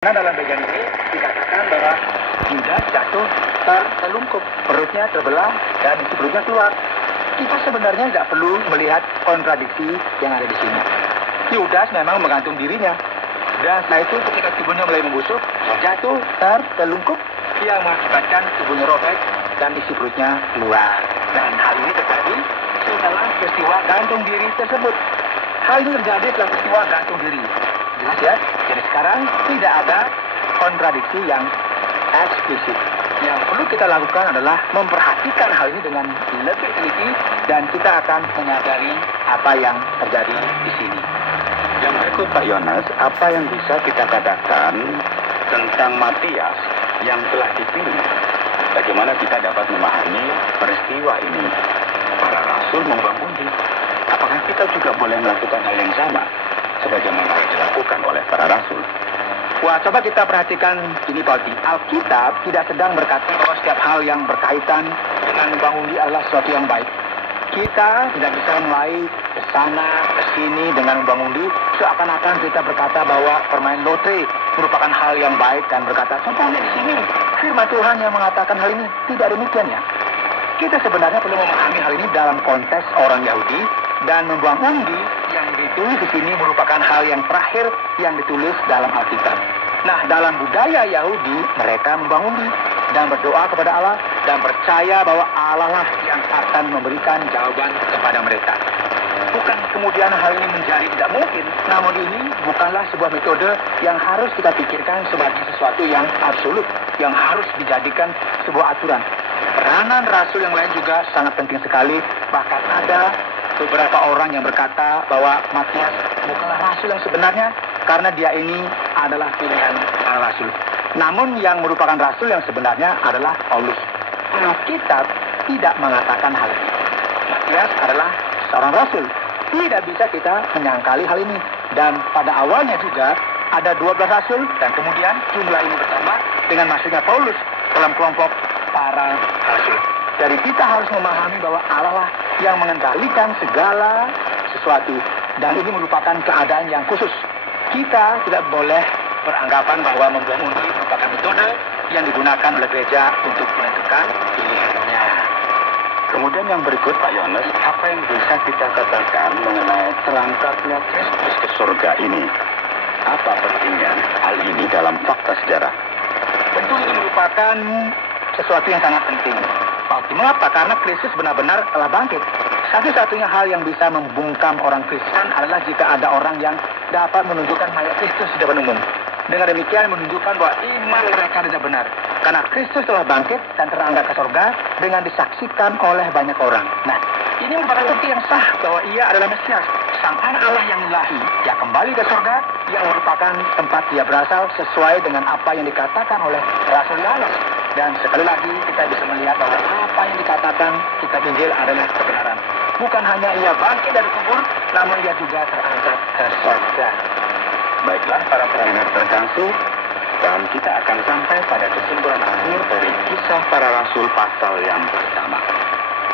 Karena dalam bagian ini dikatakan bahwa Yudas jatuh terlungkup, perutnya terbelah dan isi perutnya keluar. Kita sebenarnya tidak perlu melihat kontradiksi yang ada di sini. Yudas memang menggantung dirinya, dan setelah itu ketika tubuhnya mulai membusuk, jatuh terlungkup, dia mengakibatkan tubuhnya robek dan isi perutnya keluar. Dan hal ini terjadi setelah peristiwa gantung diri tersebut. Hal ini terjadi setelah peristiwa gantung diri. Jelas ya? Jadi sekarang tidak ada kontradiksi yang eksplisit. Yang perlu kita lakukan adalah memperhatikan hal ini dengan lebih teliti dan kita akan menyadari apa yang terjadi di sini. Yang berikut Pak Yones, apa yang bisa kita katakan tentang Matias yang telah dipilih? Bagaimana kita dapat memahami peristiwa ini? Para rasul membuang undi. Apakah kita juga boleh melakukan hal yang sama sebagaimana yang dilakukan oleh para rasul? Wah, coba kita perhatikan ini Pak Odi. Alkitab tidak sedang berkata bahwa setiap hal yang berkaitan dengan membangun undi adalah sesuatu yang baik. Kita tidak bisa mulai ke sana, ke sini dengan membangun undi seakan-akan kita berkata bahwa permain lotre merupakan hal yang baik dan berkata, coba lihat di sini, firman Tuhan yang mengatakan hal ini. Tidak demikian ya. Kita sebenarnya perlu memahami hal ini dalam konteks orang Yahudi dan membuang undi yang ditulis di sini merupakan hal yang terakhir yang ditulis dalam Alkitab. Nah, dalam budaya Yahudi, mereka membuang undi dan berdoa kepada Allah dan percaya bahwa Allah lah yang akan memberikan jawaban kepada mereka. Bukan kemudian hal ini menjadi tidak mungkin, namun ini bukanlah sebuah metode yang harus kita pikirkan sebagai sesuatu yang absolut, yang harus dijadikan sebuah aturan. Peranan rasul yang lain juga sangat penting sekali, bahkan ada beberapa orang yang berkata bahwa Matias bukanlah rasul yang sebenarnya karena dia ini adalah pilihan para rasul. Namun yang merupakan rasul yang sebenarnya adalah Paulus. Alkitab tidak mengatakan hal ini. Matias adalah seorang rasul. Tidak bisa kita menyangkali hal ini. Dan pada awalnya juga ada 12 rasul dan kemudian jumlah ini bertambah dengan masuknya Paulus dalam kelompok para rasul. Jadi kita harus memahami bahwa Allah lah yang mengendalikan segala sesuatu. Dan ini merupakan keadaan yang khusus. Kita tidak boleh beranggapan bahwa membuang undi merupakan metode yang digunakan oleh gereja untuk menentukan pilihannya. Kemudian yang berikut Pak Yones, apa yang bisa kita katakan mengenai terangkatnya Kristus ke surga ini? Apa pentingnya hal ini dalam fakta sejarah? Tentu itu merupakan sesuatu yang sangat penting. Mengapa? Karena Kristus benar-benar telah bangkit. Satu-satunya hal yang bisa membungkam orang Kristen adalah jika ada orang yang dapat menunjukkan mayat Kristus di depan umum. Dengan demikian menunjukkan bahwa iman mereka tidak benar. Karena Kristus telah bangkit dan terangkat ke surga dengan disaksikan oleh banyak orang. Nah, ini merupakan bukti yang sah bahwa ia adalah Mesias, Sang Anak Allah yang ilahi. Dia kembali ke surga yang merupakan tempat dia berasal sesuai dengan apa yang dikatakan oleh Rasul Yohanes. Dan sekali lagi kita bisa melihat bahwa apa yang dikatakan kitab Injil adalah kebenaran. Bukan hanya ia bangkit dari kubur, namun ia juga terangkat ke surga. Baiklah para pendengar terkasih, dan kita akan sampai pada kesimpulan akhir dari kisah para rasul pasal yang pertama.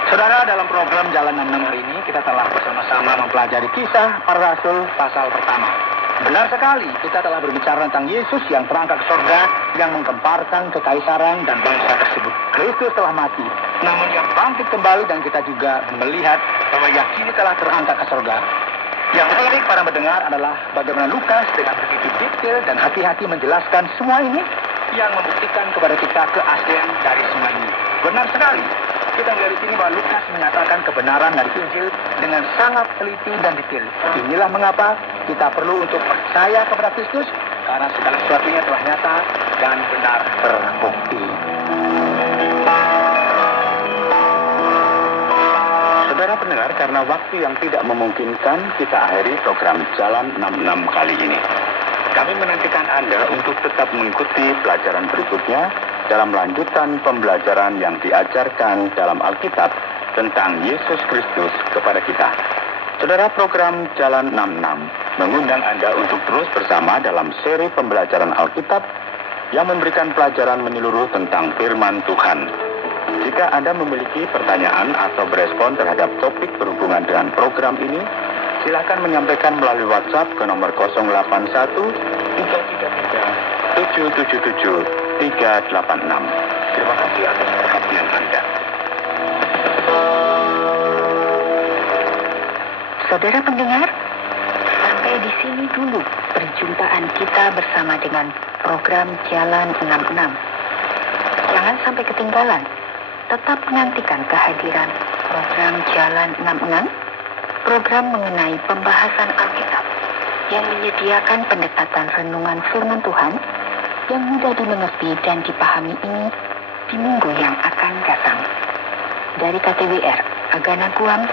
Saudara, dalam program Jalan 66 hari ini kita telah bersama-sama mempelajari kisah para rasul pasal pertama. Benar sekali, kita telah berbicara tentang Yesus yang terangkat ke surga, yang menggemparkan kekaisaran dan bangsa tersebut. Kristus telah mati, namun ia bangkit kembali dan kita juga melihat bahwa ia kini telah terangkat ke surga. Yang menarik para mendengar adalah bagaimana Lukas dengan begitu detail dan hati-hati menjelaskan semua ini yang membuktikan kepada kita keaslian dari semua ini. Benar sekali. Kita melihat di sini bahwa Lukas menyatakan kebenaran dari Injil dengan sangat teliti dan detail. Inilah mengapa kita perlu untuk percaya kepada Kristus karena segala sesuatunya telah nyata dan benar terbukti. Saudara pendengar, karena waktu yang tidak memungkinkan, kita akhiri program Jalan 66 kali ini. Kami menantikan Anda untuk tetap mengikuti pelajaran berikutnya dalam lanjutan pembelajaran yang diajarkan dalam Alkitab tentang Yesus Kristus kepada kita. Saudara, program Jalan 66 mengundang Anda untuk terus bersama dalam seri pembelajaran Alkitab yang memberikan pelajaran menyeluruh tentang firman Tuhan. Jika Anda memiliki pertanyaan atau berespon terhadap topik berhubungan dengan program ini, silakan menyampaikan melalui WhatsApp ke nomor 081 333 777-386. Terima kasih atas perhatian Anda. Saudara pendengar, sampai di sini dulu perjumpaan kita bersama dengan program Jalan 66. Jangan sampai ketinggalan. Tetap menantikan kehadiran program Jalan 66, program mengenai pembahasan Alkitab yang menyediakan pendekatan renungan firman Tuhan yang mudah dimengerti dan dipahami ini di minggu yang akan datang. Dari KTWR, Agana Guam,